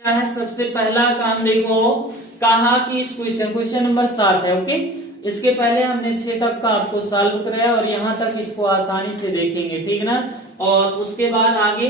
क्या है सबसे पहला काम देखो, कहा कि इस क्वेश्चन नंबर 7 है। ओके, इसके पहले हमने 6 तक का आपको सॉल्व कराया और यहाँ तक इसको आसानी से देखेंगे, ठीक ना। और उसके बाद आगे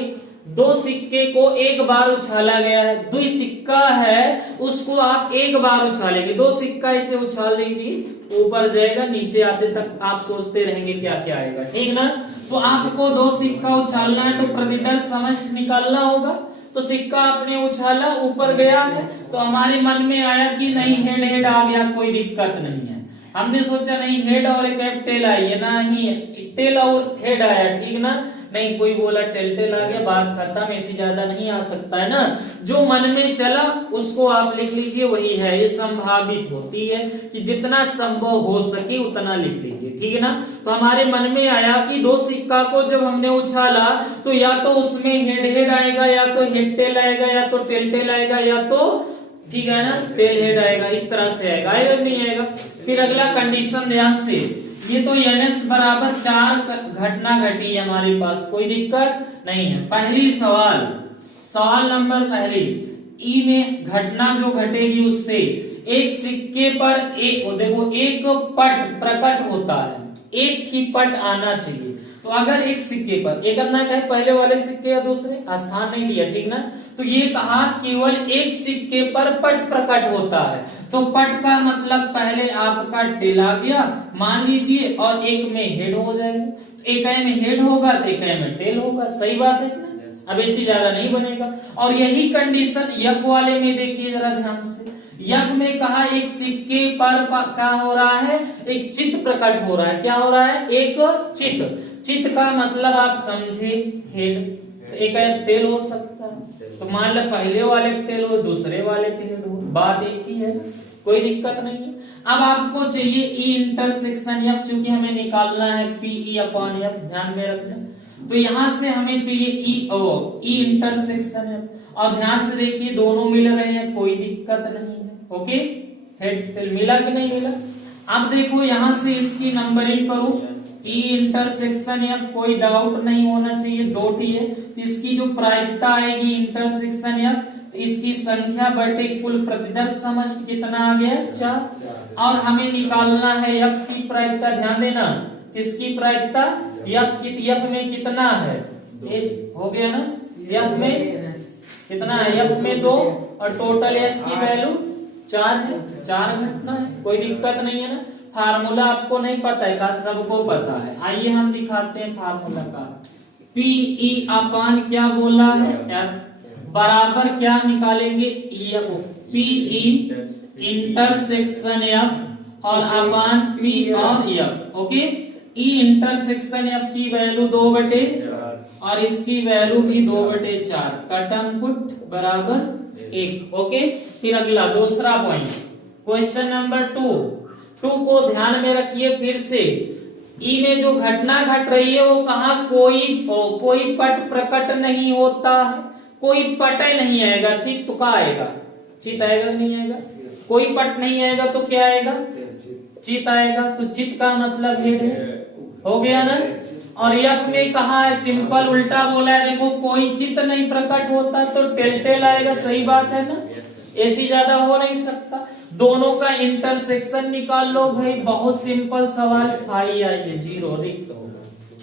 दो सिक्के को एक बार उछाला गया है, दो सिक्का है उसको आप एक बार उछालेंगे, दो सिक्का इसे उछाल दीजिए, ऊपर जाएगा, नीचे आते तक आप सोचते रहेंगे क्या क्या आएगा, ठीक ना। तो आपको दो सिक्का उछालना है तो प्रतिदर्श समष्टि निकालना होगा। तो सिक्का आपने उछाला, ऊपर गया है, तो हमारे मन में आया कि नहीं हेड हेड आ गया, कोई दिक्कत नहीं है। हमने सोचा नहीं हेड और एक टेल आई है, ना ही टेल और हेड आया, ठीक ना। नहीं कोई बोला टेल टेल आ गया, बात खत्म, ऐसी ज्यादा नहीं आ सकता है ना। जो मन में चला उसको आप लिख लीजिए, वही है। ये संभावित होती है कि जितना संभव हो सके उतना लिख लीजिए, ठीक है ना। तो हमारे मन में आया कि दो सिक्का को जब हमने उछाला तो या तो उसमें हेड हेड आएगा, या तो हेड टेल आएगा, या तो टेल टेल आएगा, या तो ठीक है ना टेल हेड आएगा, इस तरह से आएगा, आएगा नहीं आएगा। फिर अगला कंडीशन ध्यान से, ये तो ns बराबर 4 घटना घटी है हमारे पास, कोई दिक्कत नहीं है। पहली सवाल नंबर पहली, ई में घटना जो घटेगी उससे एक सिक्के पर एक देखो एक पट प्रकट होता है, एक ही पट आना चाहिए। तो अगर एक सिक्के पर एक अपना कहे पहले वाले सिक्के या दूसरे, स्थान नहीं दिया, ठीक ना। तो ये कहा केवल एक सिक्के पर पट प्रकट होता है, तो पट का मतलब पहले आपका टेल आ गया मान लीजिए, और एक में हेड हो जाएगा। एक में हेड होगा तो एक में टेल होगा, सही बात है ना। अब इससे ज्यादा नहीं बनेगा। और यही कंडीशन यक वाले में देखिए जरा ध्यान से, यक में कहा एक सिक्के पर क्या हो रहा है, एक चित्त प्रकट हो रहा है। क्या हो रहा है, एक चित्त का मतलब आप समझे हेड, तो एक टेल हो सकता है। तो मान लो पहले वाले पे टेल हो, दूसरे वाले पे हेड हो, बात एक ही है, कोई दिक्कत नहीं है। अब आपको चाहिए ई इंटरसेक्शन एफ, चूंकि हमें निकालना है पी ई अपॉन एफ, ध्यान में रखना। तो यहां से हमें चाहिए ई इंटरसेक्शन एफ, और ध्यान से देखिए दोनों मिल रहे हैं, कोई दिक्कत नहीं है। ओके, हेड टेल मिला कि नहीं मिला। अब देखो यहां से इसकी नंबरिंग करो, ई इंटरसेक्शन एफ, कोई डाउट नहीं होना चाहिए, दो टी है। इसकी जो प्रायिकता आएगी इंटरसेक्शन एफ, तो इसकी संख्या बटे कुल प्रतिदर्श समष्टि कितना आ गया, 4। और हमें निकालना है एफ की प्रायिकता, ध्यान देना किसकी प्रायिकता, एफ में कितना है, एक हो गया ना, एफ में कितना है, एफ में 2 और टोटल एस की वैल्यू 4 है, 4 घटना है, कोई दिक्कत नहीं है ना। फार्मूला आपको नहीं पता है का, सबको पता है। आइए हम दिखाते हैं फार्मूला का। पीई अपान क्या बोला है, एफ बराबर क्या निकालेंगे, पीई इंटरसेक्शन एफ और अपान पी और F. Okay, E intersection F की वैल्यू 2/4 और इसकी वैल्यू भी 2/4, कटम पुट बराबर 1। ओके, फिर अगला दूसरा पॉइंट, क्वेश्चन नंबर 2 को ध्यान में रखिए फिर से। ई में जो घटना घट रही है वो कहा कोई पट प्रकट नहीं होता है, कोई पट नहीं आएगा, ठीक। तो क्या आएगा, चित आएगा नहीं आएगा, कोई पट नहीं आएगा तो क्या आएगा, चित आएगा। तो चित का मतलब हेड है, हो गया ना। और यफ में कहा है सिंपल उल्टा बोला है, देखो कोई चित नहीं प्रकट होता तो टेल टेल आएगा, सही बात है ना, ऐसी ज्यादा हो नहीं सकता। दोनों का इंटरसेक्शन निकाल लो भाई, बहुत सिंपल सवाल, आई आइए 0 रिक्त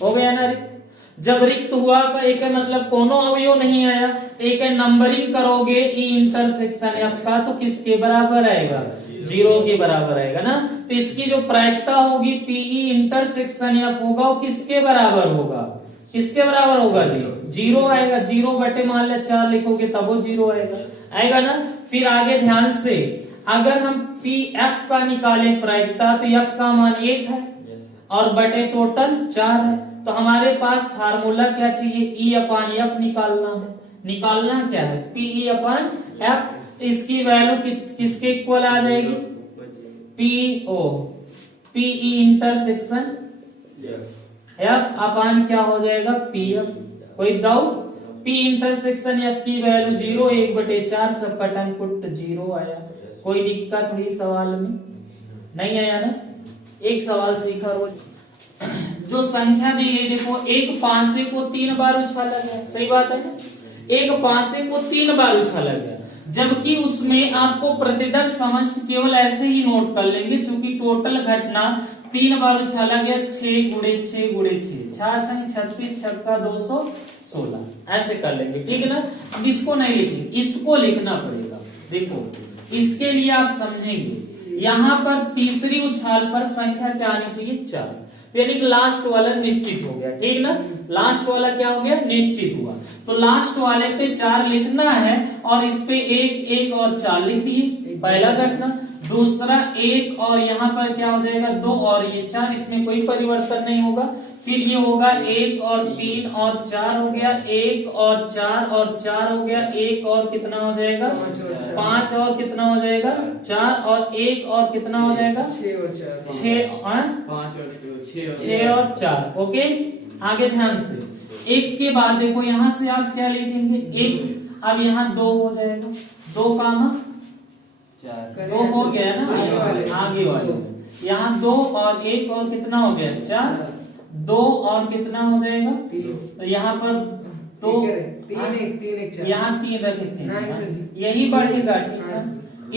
हो गया ना। रिक्त जब रिक्त हुआ का एक मतलब कोनो अवयव नहीं आया, तो एक नंबरिंग करोगे ई इंटरसेक्शन एफ का तो किसके बराबर आएगा, 0 के बराबर आएगा ना। तो इसकी जो प्रायिकता होगी पीई इंटरसेक्शन एफ होगा, वो किसके बराबर होगा, किसके बराबर होगा जी, 0 आएगा। 0 बटे मान लिया 4 लिखोगे तब वो 0 आएगा, आएगा ना। फिर आगे ध्यान से, अगर हम पी एफ का निकाले प्रायिकता तो एफ का मान 1 है और बटे टोटल 4 है। तो हमारे पास फार्मूला क्या चाहिए, ई अपान एफ निकालना है। निकालना क्या है, पीई अपान एफ। इसकी वैल्यू किसके इक्वल आ जाएगी, पीई इंटरसेक्शन एफ अपान क्या हो जाएगा, पी एफ। कोई डाउट, पी इंटरसेक्शन एफ की वैल्यू 0, 1/4, सब कटन पुट 0 आया। कोई दिक्कत हुई सवाल में, नहीं आया ना। एक सवाल सीखा रोज, जो संख्या दी गई देखो, एक पांसे को 3 बार उछाला गया, सही बात है ना। एक पांसे को 3 बार उछाला गया, जबकि उसमें आपको प्रतिदर्श समष्टि केवल ऐसे ही नोट कर लेंगे, चूंकि टोटल घटना 3 बार उछाला गया, 6 गुणे 6 गुणे 6, 6 36 छक्का 216 ऐसे कर लेंगे, ठीक है ना। अब इसको नहीं लिखेंगे, इसको लिखना पड़ेगा। देखो इसके लिए आप समझेंगे, यहाँ पर तीसरी उछाल पर संख्या क्या आनी चाहिए, 4, तो यानी कि लास्ट वाला निश्चित हो गया, ठीक ना। लास्ट वाला क्या हो गया, निश्चित हुआ। तो लास्ट वाले पे 4 लिखना है और इस पे 1 1 और 4 लिख दिए, पहला घटना। दूसरा 1 और यहाँ पर क्या हो जाएगा 2 और ये 4, इसमें कोई परिवर्तन नहीं होगा। फिर ये होगा 1 और 3 और 4 हो गया, 1 और 4 और 4 हो गया, 1 और कितना हो जाएगा 5 और कितना हो जाएगा 4 और 1 और कितना हो जाएगा 6 और 4, 6 और 4। ओके, आगे ध्यान से, 1 के बाद देखो यहाँ से आप क्या लिखेंगे 1, अब यहाँ 2 हो जाएगा, 2 कामा 2 हो गया ना, आगे वाले यहाँ 2 और 1 और कितना हो गया 4, 2 और कितना हो जाएगा 3, तो यहाँ पर 2 3 यहाँ 3 रखेंगे, यही बढ़ेगा, ठीक है।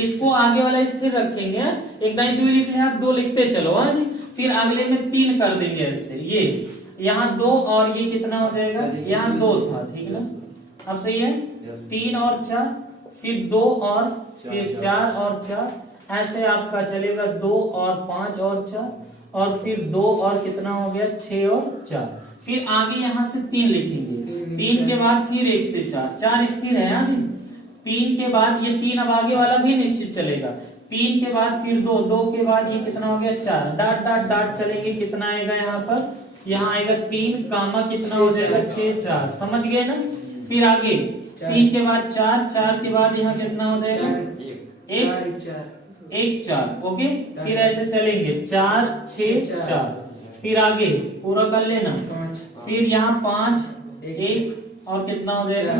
इसको आगे वाला स्थिर रखेंगे, एक नहीं 2 लिख लिया, 2 लिखते चलो, हाँ जी। फिर अगले में 3 कर देंगे ऐसे, ये यहाँ 2 और ये कितना हो जाएगा, यहाँ 2 था, ठीक ना। अब सही है, 3 और 4, फिर 2 और फिर 4 और 4, ऐसे आपका चलेगा 2 और 5 और 4, और फिर 2 और कितना हो गया 6 और 4। फिर आगे यहाँ से 3 लिखेंगे, 3 के बाद फिर 1 से 4, 4 स्थिर है, हाँ जी। 3 के बाद ये 3, अब आगे वाला भी निश्चित चलेगा, 3 के बाद फिर 2, 2 के बाद ये कितना हो गया 4, डाट डाट डाट चलेंगे, कितना आएगा यहाँ पर, यहाँ आएगा 3 कामा कितना हो जाएगा 6 4, समझ गए ना। फिर आगे 3 के बाद 4, 4 के बाद यहाँ कितना हो जाएगा 1 4, ओके। फिर ऐसे चलेंगे 4 6 4, फिर आगे पूरा कर लेना, फिर यहाँ 5 1 और कितना हो जाएगा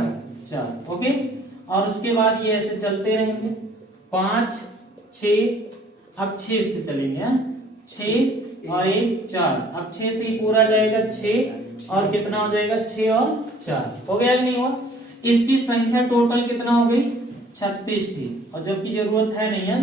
4, ओके। और उसके बाद ये ऐसे चलते रहेंगे 5 6, अब 6 से चलेंगे, 6 और 1 4, अब 6 से ही पूरा जाएगा 6 और कितना हो जाएगा 6 और 4, हो गया कि नहीं हुआ। इसकी संख्या टोटल कितना हो गई 36 थी, और जबकि जरूरत है नहीं है।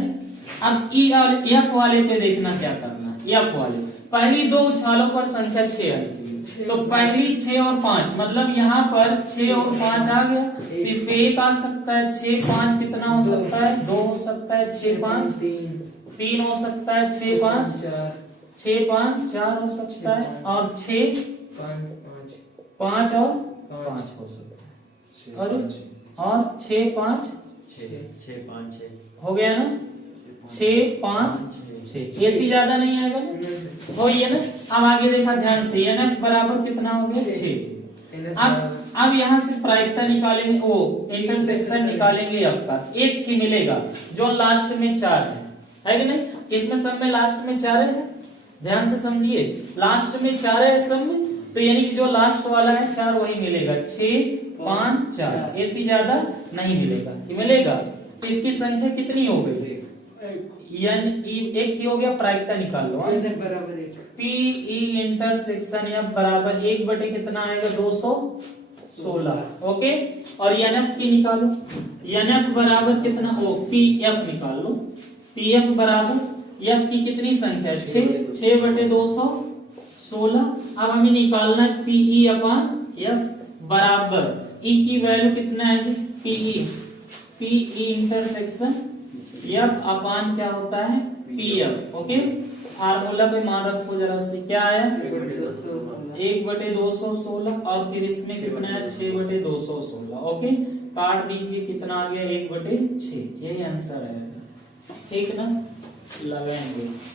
अब ई और एफ वाले पे देखना क्या करना है, एफ वाले पहली 2 उछालों पर संख्या 6 आई थी, तो पहली 6 और 5, मतलब यहाँ पर 6 और 5 आ गया, इस पे 1 आ सकता है, 6 5 कितना हो सकता है 2 हो सकता है, 6 5 3 हो सकता है, 6 5 4 हो सकता है, और 6 5 और 5 हो सकता है, और 6 5 6 हो गया ना, 6 5 6, ऐसी ज्यादा नहीं आएगा, हो ये ना। अब आगे देखा ध्यान से, एनएफ बराबर कितना हो गया 6। अब यहाँ से प्रायिकता निकालेंगे, ओ इंटरसेक्शन निकालेंगे, आपका एक ही मिलेगा जो लास्ट में 4 है कि नहीं। इसमें सब में लास्ट में 4 है, ध्यान से समझिए, लास्ट में 4 है सब में, तो यानी कि जो लास्ट वाला है 4 वही मिलेगा, 6 5 4, ऐसी ज्यादा नहीं मिलेगा, ये मिलेगा। तो इसकी संख्या कितनी हो गई, एन ई 1 की हो गया, प्रायिकता निकाल लो, पी ई इंटरसेक्शन एफ बराबर 1 बटे कितना आएगा 216, ओके। और एन एफ की निकालो, एन एफ बराबर कितना हो, पी एफ निकाल लो, पी एफ बराबर एफ की कितनी संख्या है 6 बटे 216। अब हमें निकालना है पी ई अपान एफ बराबर ई की वैल्यू कितना है पी ई इंटरसेक्शन एफ अपान क्या होता है पी एफ, ओके। फार्मूला पे मान रखो जरा से, क्या आया 1 बटे 216, और फिर इसमें कितना है 6 बटे 216, ओके। काट दीजिए, कितना आ गया 1 बटे 6, यही आंसर है, ठीक ना, लगाएंगे।